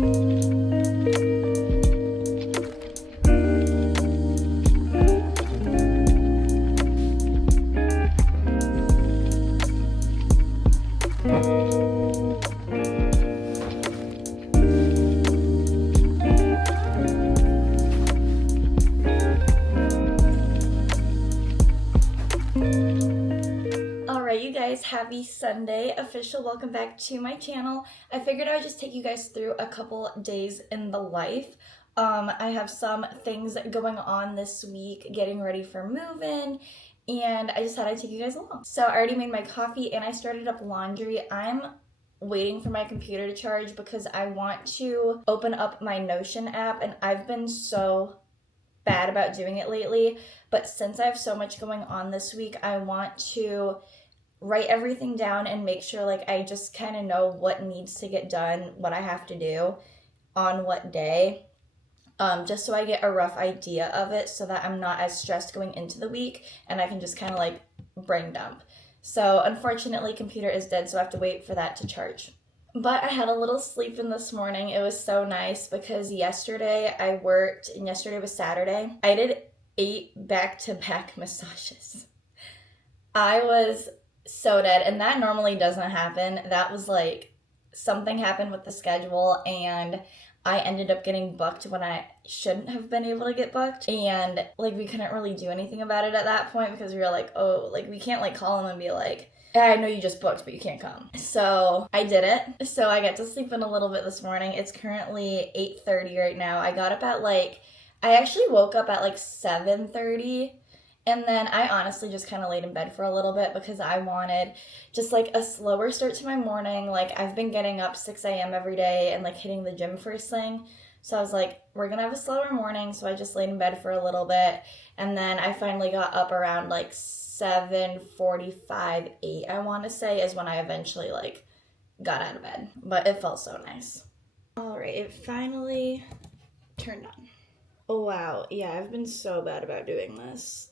You guys, happy Sunday. Official welcome back to my channel. I figured I would just take you guys through a couple days in the life. I have some things going on this week, getting ready for move-in, and I just thought I'd take you guys along. So I already made my coffee and I started up laundry. I'm waiting for my computer to charge because I want to open up my Notion app, and I've been so bad about doing it lately, but since I have so much going on this week, I want to write everything down and make sure like I just kind of know what needs to get done, what I have to do on what day, just so I get a rough idea of it so that I'm not as stressed going into the week and I can just kind of like brain dump. So unfortunately, computer is dead, so I have to wait for that to charge. But I had a little sleep in this morning. It was so nice because yesterday I worked, and yesterday was Saturday. I did 8 back-to-back massages. I was so dead, and that normally doesn't happen. That was like something happened with the schedule, and I ended up getting booked when I shouldn't have been able to get booked, and like we couldn't really do anything about it at that point because we were like, oh, like we can't like call them and be like, I know you just booked, but you can't come. So I did it. So I got to sleep in a little bit this morning. It's currently 8:30 right now. I got up at I actually woke up at 7:30. And then I honestly just kind of laid in bed for a little bit because I wanted just a slower start to my morning. I've been getting up 6 a.m. every day and hitting the gym first thing. So I was like, we're going to have a slower morning. So I just laid in bed for a little bit. And then I finally got up around 7:45, 8, I want to say, is when I eventually got out of bed. But it felt so nice. All right, it finally turned on. Oh, wow. Yeah, I've been so bad about doing this.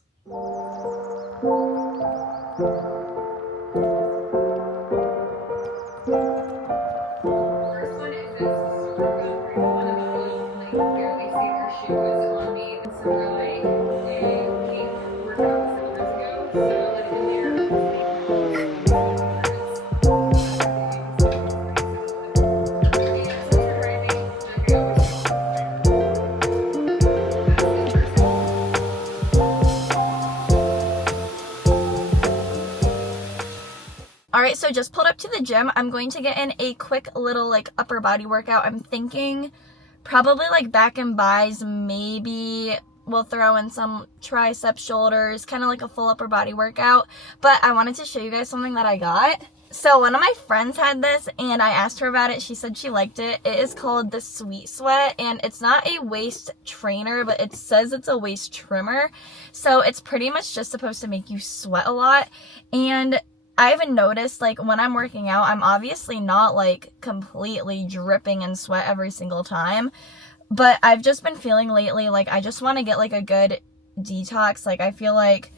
Alright, so just pulled up to the gym. I'm going to get in a quick little upper body workout. I'm thinking probably back and buys, maybe we'll throw in some triceps, shoulders, kind of a full upper body workout. But I wanted to show you guys something that I got. So one of my friends had this and I asked her about it. She said she liked it. It is called the Sweet Sweat, and it's not a waist trainer, but it says it's a waist trimmer. So it's pretty much just supposed to make you sweat a lot. And I even noticed when I'm working out, I'm obviously not completely dripping in sweat every single time, but I've just been feeling lately I just want to get a good detox. I feel like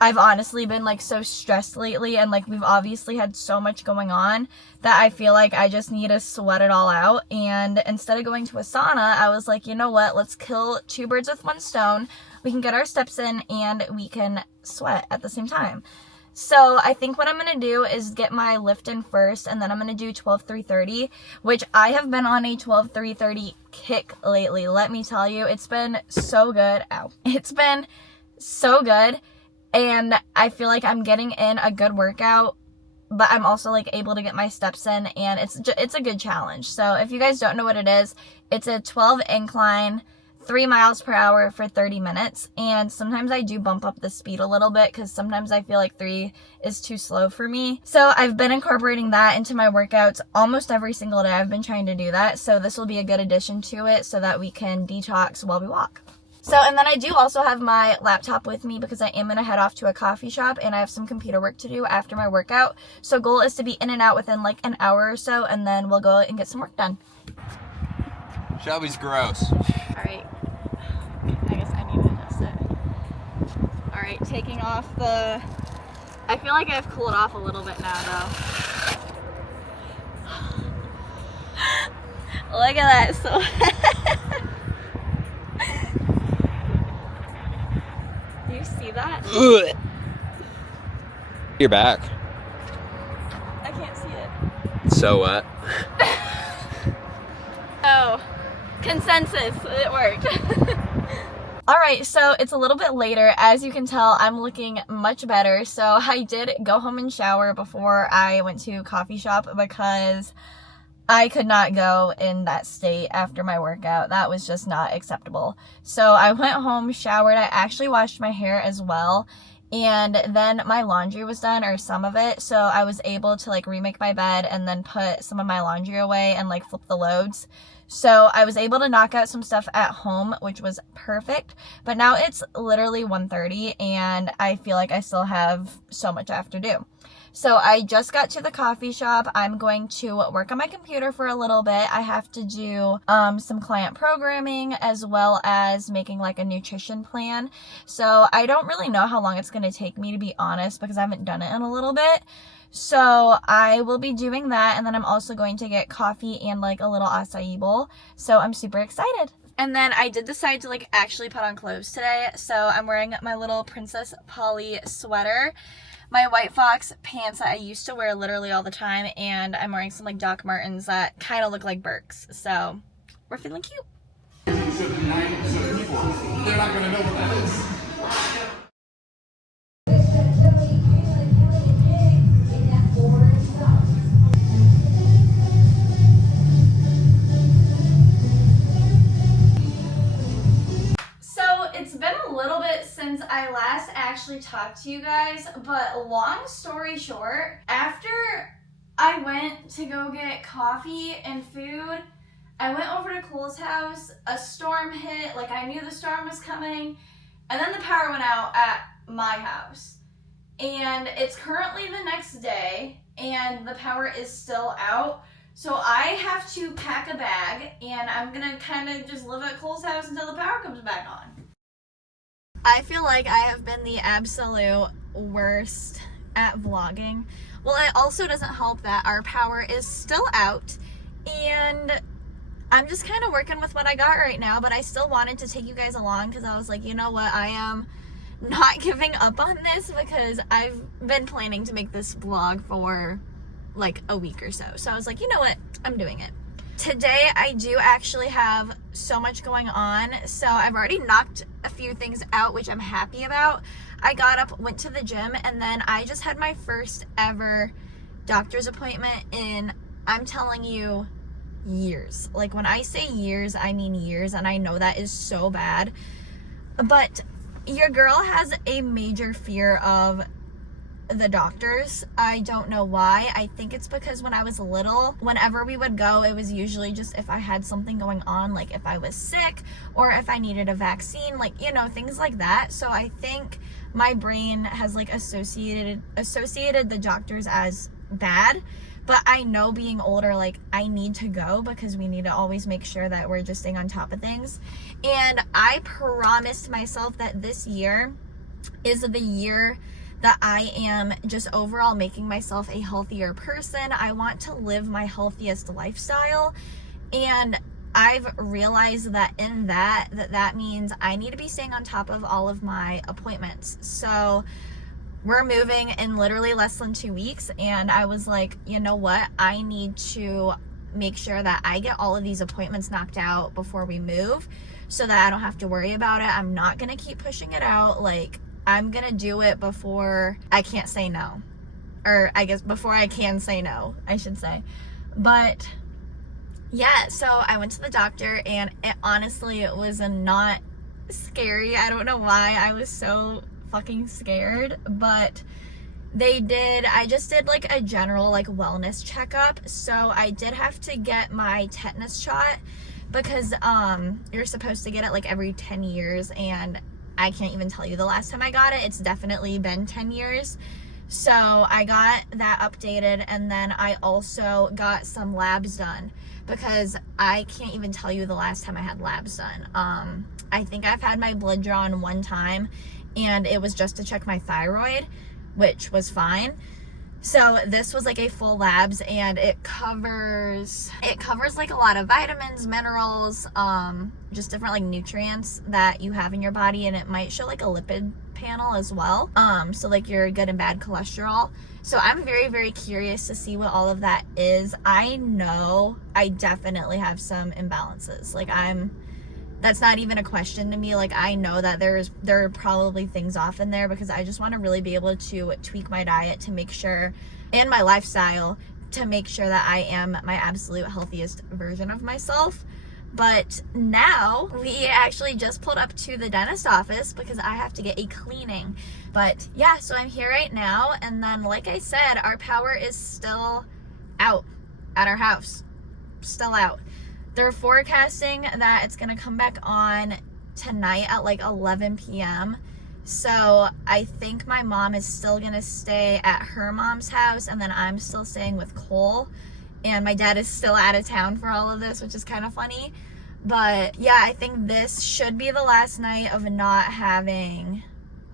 I've honestly been so stressed lately, and we've obviously had so much going on that I feel I just need to sweat it all out. And instead of going to a sauna, I was like, you know what, let's kill 2 birds with 1 stone. We can get our steps in and we can sweat at the same time. So I think what I'm going to do is get my lift in first, and then I'm going to do 12-3-30, which I have been on a 12-3-30 kick lately. Let me tell you, it's been so good. Ow. It's been so good, and I feel like I'm getting in a good workout, but I'm also able to get my steps in, and it's a good challenge. So if you guys don't know what it is, it's a 12 incline, 3 miles per hour for 30 minutes. And sometimes I do bump up the speed a little bit because sometimes I feel 3 is too slow for me. So I've been incorporating that into my workouts almost every single day. I've been trying to do that. So this will be a good addition to it so that we can detox while we walk. So, and then I do also have my laptop with me because I am going to head off to a coffee shop and I have some computer work to do after my workout. So goal is to be in and out within an hour or so, and then we'll go and get some work done. Shelby's gross. Alright, I guess I need to adjust it. Alright, taking off the... I feel like I've cooled off a little bit now, though. Look at that. So do you see that? Ugh. You're back. I can't see it. So what? Oh, consensus. It worked. Alright, so it's a little bit later. As you can tell, I'm looking much better. So I did go home and shower before I went to coffee shop because I could not go in that state after my workout. That was just not acceptable. So I went home, showered. I actually washed my hair as well. And then my laundry was done, or some of it. So I was able to like remake my bed and then put some of my laundry away and like flip the loads. So I was able to knock out some stuff at home, which was perfect. But now it's literally 1:30 and I feel like I still have so much I have to do. So I just got to the coffee shop. I'm going to work on my computer for a little bit. I have to do some client programming as well as making like a nutrition plan. So I don't really know how long it's going to take me, to be honest, because I haven't done it in a little bit. So I will be doing that, and then I'm also going to get coffee and like a little acai bowl. So I'm super excited. And then I did decide to like actually put on clothes today. So I'm wearing my little Princess Polly sweater, my White Fox pants that I used to wear literally all the time, and I'm wearing some like Doc Martens that kind of look like Birks. So we're feeling cute. They're not going to know what that is. It's been a little bit since I last actually talked to you guys, but long story short, after I went to go get coffee and food, I went over to Cole's house, a storm hit, like I knew the storm was coming, and then the power went out at my house. And it's currently the next day, and the power is still out. So I have to pack a bag, and I'm gonna kind of just live at Cole's house until the power comes back on. I feel like I have been the absolute worst at vlogging. Well, it also doesn't help that our power is still out, and I'm just kind of working with what I got right now, but I still wanted to take you guys along because I was like, you know what, I am not giving up on this because I've been planning to make this vlog for like a week or so. So I was like, you know what, I'm doing it. Today I do actually have so much going on. So I've already knocked a few things out, which I'm happy about. I got up, went to the gym, and then I just had my first ever doctor's appointment in, I'm telling you, years. Like when I say years, I mean years, and I know that is so bad. But your girl has a major fear of the doctors. I don't know why. I think it's because when I was little, whenever we would go, it was usually just if I had something going on, like if I was sick or if I needed a vaccine, like, you know, things like that. So I think my brain has like associated the doctors as bad. But I know being older, like I need to go because we need to always make sure that we're just staying on top of things. And I promised myself that this year is the year that I am just overall making myself a healthier person. I want to live my healthiest lifestyle. And I've realized that in that means I need to be staying on top of all of my appointments. So we're moving in literally less than 2 weeks. And I was like, you know what? I need to make sure that I get all of these appointments knocked out before we move so that I don't have to worry about it. I'm not going to keep pushing it out. Like, I'm gonna do it before I can't say no. Or I guess before I can say no, I should say. But yeah, so I went to the doctor and it honestly was not scary. I don't know why I was so fucking scared, but I just did like a general like wellness checkup. So I did have to get my tetanus shot because you're supposed to get it like every 10 years, and I can't even tell you the last time I got it. It's definitely been 10 years. So I got that updated, and then I also got some labs done because I can't even tell you the last time I had labs done. I think I've had my blood drawn one time, and it was just to check my thyroid, which was fine. So this was like a full labs, and it covers like a lot of vitamins, minerals, just different like nutrients that you have in your body, and it might show like a lipid panel as well. So like your good and bad cholesterol. So I'm very, very curious to see what all of that is. I know I definitely have some imbalances. Like that's not even a question to me. Like I know that there are probably things off in there, because I just want to really be able to tweak my diet to make sure, and my lifestyle, to make sure that I am my absolute healthiest version of myself. But now we actually just pulled up to the dentist office because I have to get a cleaning. But yeah, so I'm here right now, and then like I said, our power is still out at our house. Still out. They're forecasting that it's gonna come back on tonight at like 11 p.m. So I think my mom is still gonna stay at her mom's house, and then I'm still staying with Cole. And my dad is still out of town for all of this, which is kind of funny. But yeah, I think this should be the last night of not having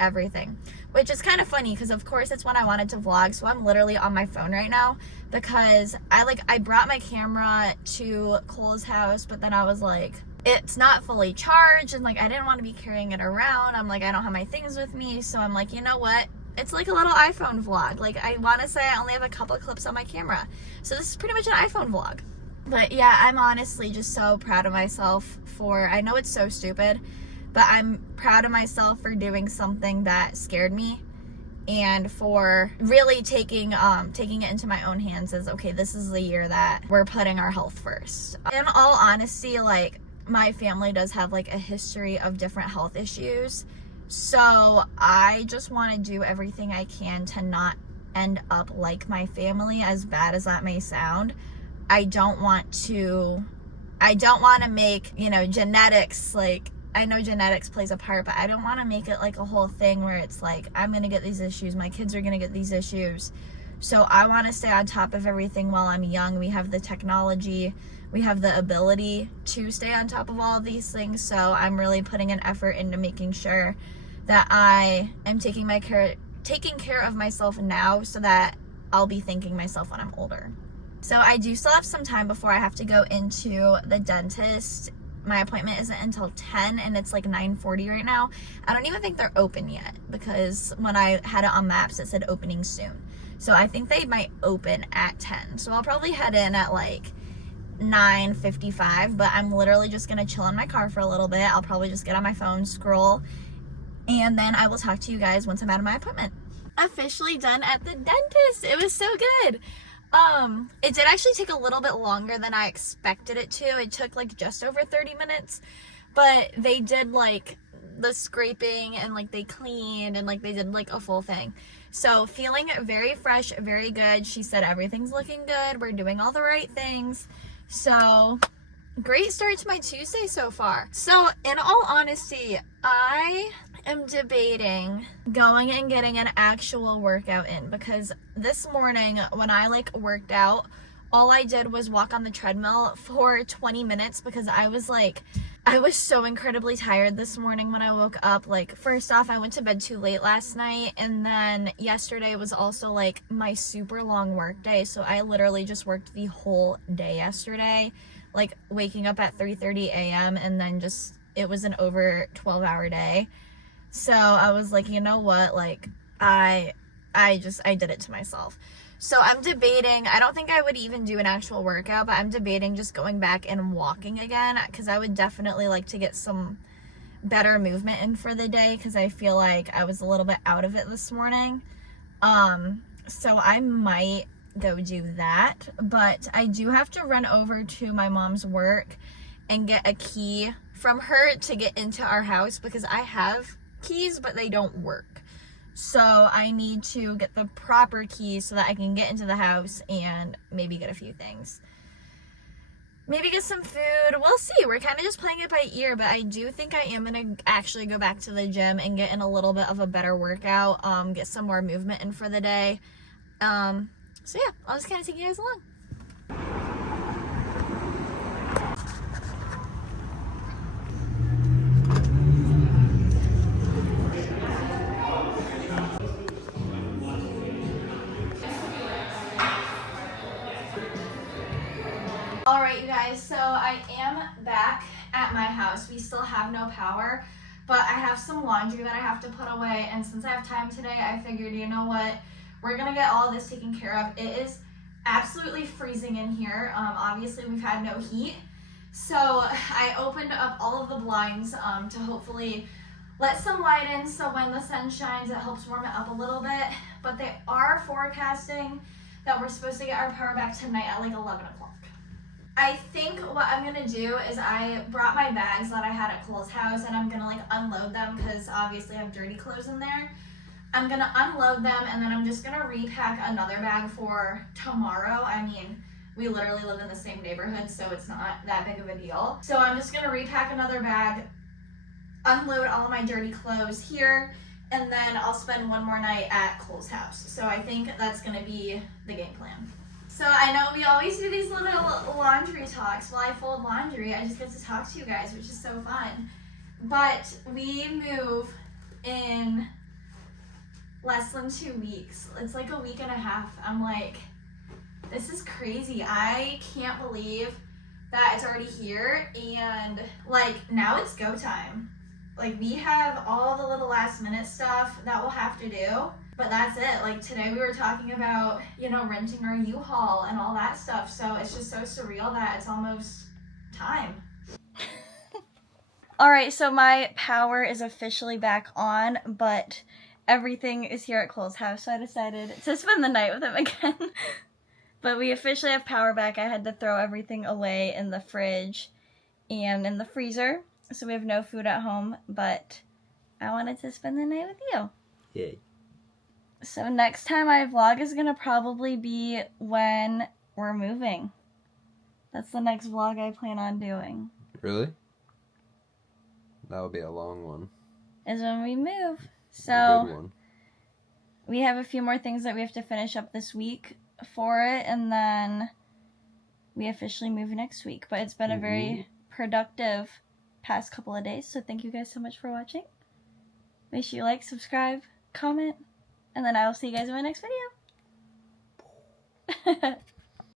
everything, which is kind of funny because of course it's when I wanted to vlog. So I'm literally on my phone right now because I brought my camera to Cole's house, but then I was like, it's not fully charged, and like I didn't want to be carrying it around. I'm like, I don't have my things with me, so I'm like, you know what, it's like a little iPhone vlog. Like I want to say I only have a couple of clips on my camera, so this is pretty much an iPhone vlog. But yeah, I'm honestly just so proud of myself for, I know it's so stupid, but I'm proud of myself for doing something that scared me, and for really taking it into my own hands as, okay, this is the year that we're putting our health first. In all honesty, like my family does have like a history of different health issues, so I just want to do everything I can to not end up like my family, as bad as that may sound. I don't want to make, genetics, like, I know genetics plays a part, but I don't want to make it like a whole thing where it's like, I'm going to get these issues, my kids are going to get these issues. So I want to stay on top of everything while I'm young. We have the technology, we have the ability to stay on top of all of these things. So I'm really putting an effort into making sure that I am taking care of myself now, so that I'll be thanking myself when I'm older. So I do still have some time before I have to go into the dentist. My appointment isn't until 10, and it's like 9:40 right now. I don't even think they're open yet, because when I had it on maps, it said opening soon. So I think they might open at 10. So I'll probably head in at like 9:55, but I'm literally just gonna chill in my car for a little bit. I'll probably just get on my phone, scroll, and then I will talk to you guys once I'm out of my appointment. Officially done at the dentist. It was so good. It did actually take a little bit longer than I expected it to. It took like just over 30 minutes, but they did like the scraping, and like they cleaned, and like they did like a full thing. So feeling very fresh, very good. She said everything's looking good. We're doing all the right things. So great start to my Tuesday so far. So in all honesty, I am debating going and getting an actual workout in, because this morning when I like worked out, all I did was walk on the treadmill for 20 minutes because I was so incredibly tired this morning when I woke up. Like, first off, I went to bed too late last night, and then yesterday was also like my super long work day, so I literally just worked the whole day yesterday, like waking up at 3:30 a.m. and then just, it was an over 12-hour day. So I was like, you know what, like I did it to myself. So I'm debating, I don't think I would even do an actual workout, but I'm debating just going back and walking again, because I would definitely like to get some better movement in for the day, because I feel like I was a little bit out of it this morning. So I might go do that, but I do have to run over to my mom's work and get a key from her to get into our house, because I have keys, but they don't work. So I need to get the proper keys so that I can get into the house and maybe get a few things. Maybe get some food. We'll see. We're kind of just playing it by ear, but I do think I am going to actually go back to the gym and get in a little bit of a better workout, get some more movement in for the day. So yeah, I'll just kind of take you guys along. so I am back at my house. We still have no power, but I have some laundry that I have to put away, and since I have time today, I figured, you know what, we're gonna get all this taken care of. It is absolutely freezing in here. Obviously we've had no heat, so I opened up all of the blinds to hopefully let some light in, so when the sun shines it helps warm it up a little bit. But they are forecasting that we're supposed to get our power back tonight at like 11 o'clock. I think what I'm gonna do is I brought my bags that I had at Cole's house, and I'm gonna like unload them because obviously I have dirty clothes in there. I'm gonna unload them, and then I'm just gonna repack another bag for tomorrow. I mean, we literally live in the same neighborhood, so it's not that big of a deal. So I'm just gonna repack another bag, unload all of my dirty clothes here, and then I'll spend one more night at Cole's house. So I think that's gonna be the game plan. So I know we always do these little laundry talks while I fold laundry. I just get to talk to you guys, which is so fun. But we move in less than 2 weeks. It's like a week and a half. I'm like, this is crazy. I can't believe that it's already here, and like now it's go time. Like we have all the little last minute stuff that we'll have to do, but that's it. Like today we were talking about, you know, renting our U-Haul and all that stuff, so it's just so surreal that it's almost time. Alright, so my power is officially back on, but everything is here at Cole's house, so I decided to spend the night with him again. But we officially have power back. I had to throw everything away in the fridge and in the freezer, so we have no food at home, but I wanted to spend the night with you. Yay. So next time I vlog is going to probably be when we're moving. That's the next vlog I plan on doing. Really? That would be a long one. Is when we move. A So good one. we have a few more things that we have to finish up this week for it, and then we officially move next week. But it's been a very productive past couple of days, so thank you guys so much for watching. Make sure you like, subscribe, comment, and then I will see you guys in my next video.